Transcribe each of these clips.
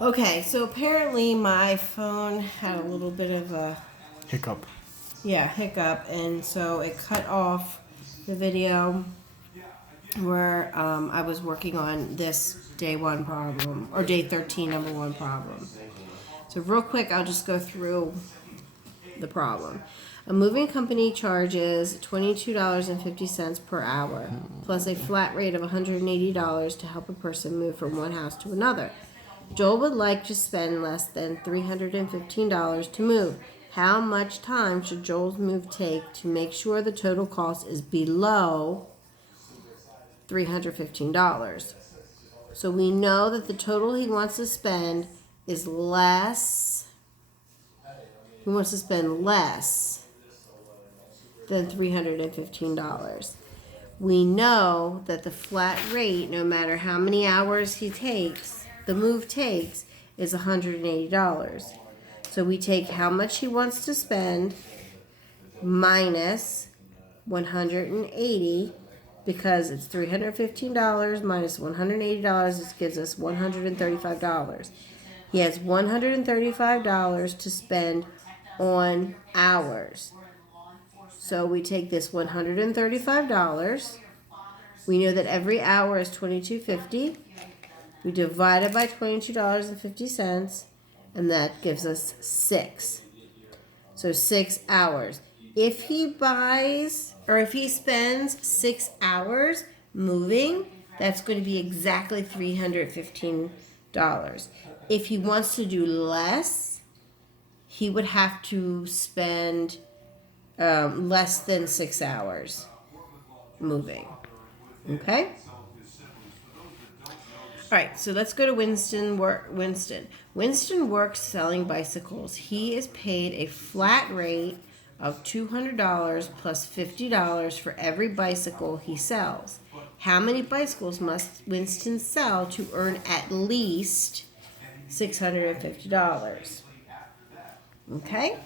Okay, so apparently my phone had a little bit of a Hiccup. hiccup, and so it cut off the video where I was working on this day one problem, or day 13, number one problem. So, real quick, I'll just go through the problem. A moving company charges $22.50 per hour, plus a flat rate of $180 to help a person move from one house to another. Joel would like to spend less than $315 to move. How much time should Joel's move take to make sure the total cost is below $315? So we know that the total he wants to spend is less. He wants to spend less than $315. We know that the flat rate, no matter how many hours he takes, the move takes, is $180. So we take how much he wants to spend minus 180, because it's $315 minus $180. This gives us $135. He has $135 to spend on hours. So we take this $135. We know that every hour is $22.50. We divide it by $22.50, and that gives us 6. So 6 hours. If he spends 6 hours moving, that's going to be exactly $315. If he wants to do less, he would have to spend less than 6 hours moving. Okay? All right, so let's go to Winston. Winston works selling bicycles. He is paid a flat rate of $200 plus $50 for every bicycle he sells. How many bicycles must Winston sell to earn at least $650? Okay,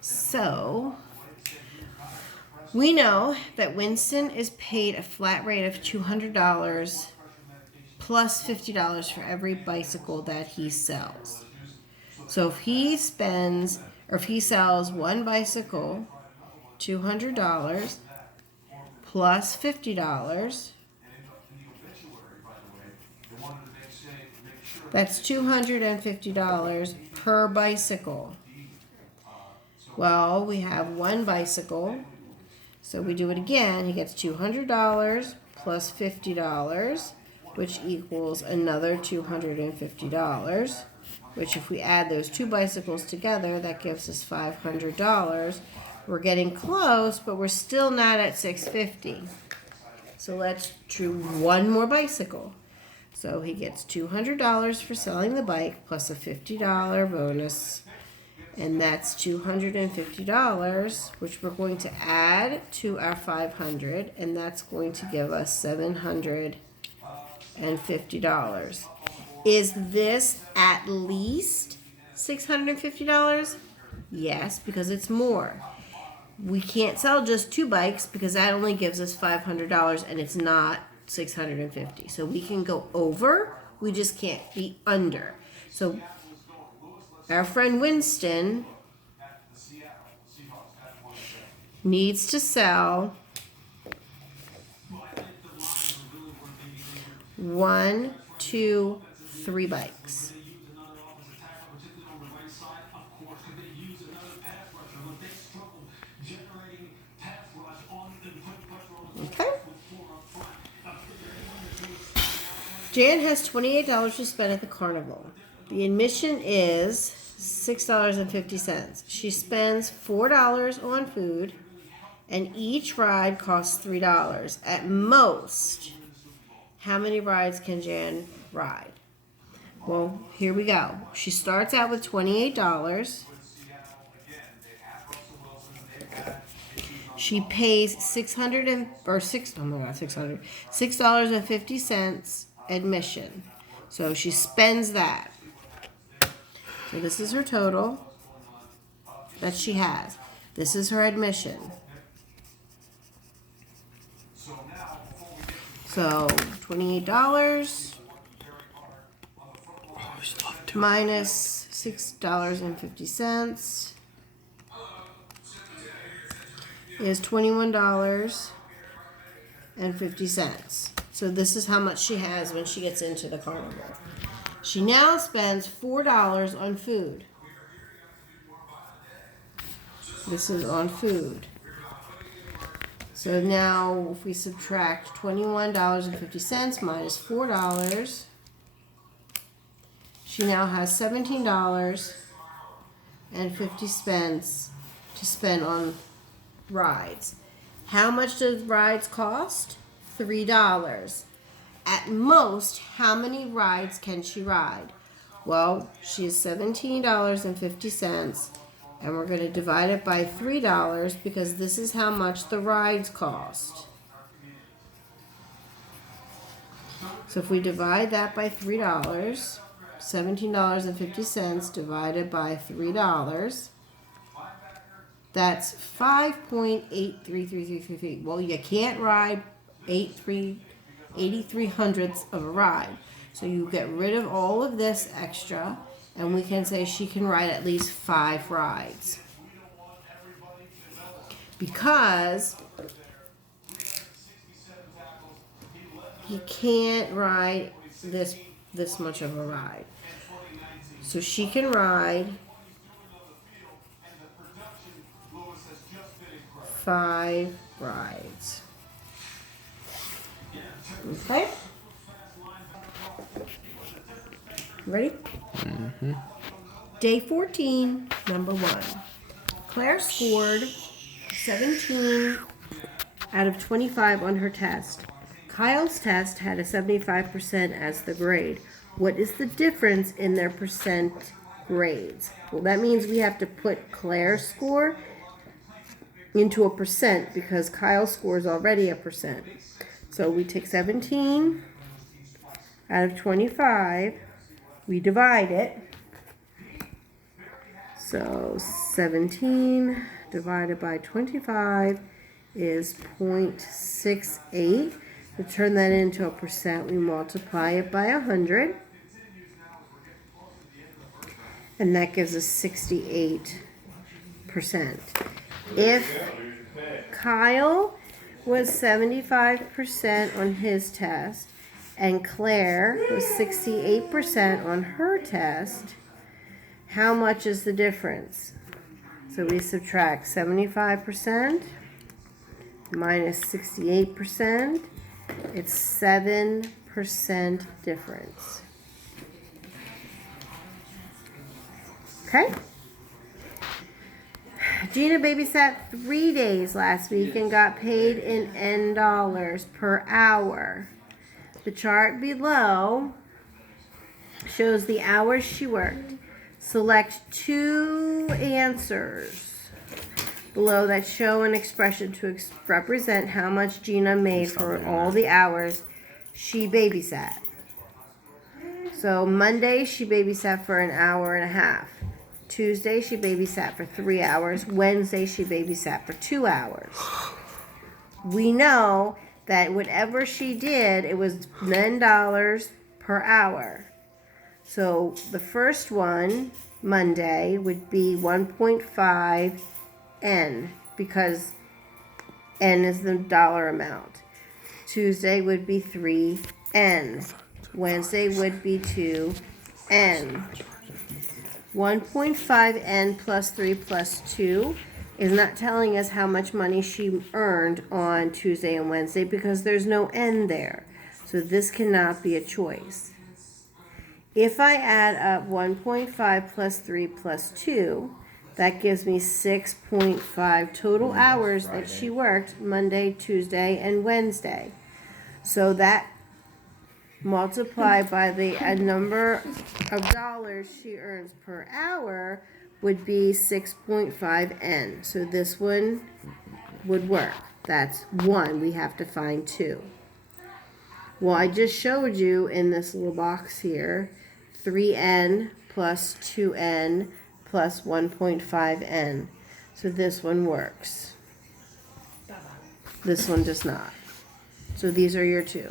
so we know that Winston is paid a flat rate of $200 plus $50 for every bicycle that he sells. So if he sells one bicycle, $200 plus $50, that's $250 per bicycle. Well, we have one bicycle, so we do it again. He gets $200 plus $50, which equals another $250, which if we add those two bicycles together, that gives us $500. We're getting close, but we're still not at $650. So let's do one more bicycle. So he gets $200 for selling the bike plus a $50 bonus, and that's $250, which we're going to add to our $500, and that's going to give us $750. Is this at least $650? Yes, because it's more. We can't sell just two bikes because that only gives us $500 and it's not $650. So we can go over, we just can't be under. So our friend Winston needs to sell 1, 2, 3 bikes. Okay. Jan has $28 to spend at the carnival. The admission is $6.50. She spends $4 on food, and each ride costs $3. At most, how many rides can Jan ride? Well, here we go. She starts out with $28. She pays $6.50 admission. So she spends that. So this is her total that she has. This is her admission. So $28. Always love minus $6.50 is $21.50. So this is how much she has when she gets into the carnival. She now spends $4 on food. This is on food. So now if we subtract $21.50 minus $4, she now has $17.50 to spend on rides. How much does rides cost? $3. At most, how many rides can she ride? Well, she has $17.50, and we're going to divide it by $3 because this is how much the rides cost. So if we divide that by $3, $17.50 divided by $3, that's 5.833333. Well, you can't ride 83 hundredths of a ride. So you get rid of all of this extra, and we can say she can ride at least 5 rides. Because you can't ride this much of a ride. So she can ride 5 rides. Okay? Ready? Mm-hmm. Day 14, number 1. Claire scored 17 out of 25 on her test. Kyle's test had a 75% as the grade. What is the difference in their percent grades? Well, that means we have to put Claire's score into a percent because Kyle's score is already a percent. So we take 17 out of 25, we divide it. So 17 divided by 25 is 0.68. To turn that into a percent, we multiply it by 100. And that gives us 68%. If Kyle was 75% on his test and Claire was 68% on her test, how much is the difference? So we subtract 75% minus 68%. It's 7% difference. Okay? Gina babysat 3 days last week and got paid in N dollars per hour. The chart below shows the hours she worked. Select 2 answers below that show an expression to represent how much Gina made for all the hours she babysat. So Monday she babysat for an hour and a half. Tuesday she babysat for 3 hours. Wednesday she babysat for 2 hours. We know that whatever she did, it was $9 per hour. So the first one, Monday, would be 1.5 N because N is the dollar amount. Tuesday would be 3 N. Wednesday would be 2 N. 1.5 N plus 3 plus 2 is not telling us how much money she earned on Tuesday and Wednesday because there's no N there. So this cannot be a choice. If I add up 1.5 plus 3 plus 2, that gives me 6.5 total hours that she worked Monday, Tuesday, and Wednesday. So that multiplied by the number of dollars she earns per hour would be 6.5 N. So this one would work. That's 1. We have to find 2. Well, I just showed you in this little box here 3N plus 2N plus 1.5 N. So this one works. This one does not. So these are your 2.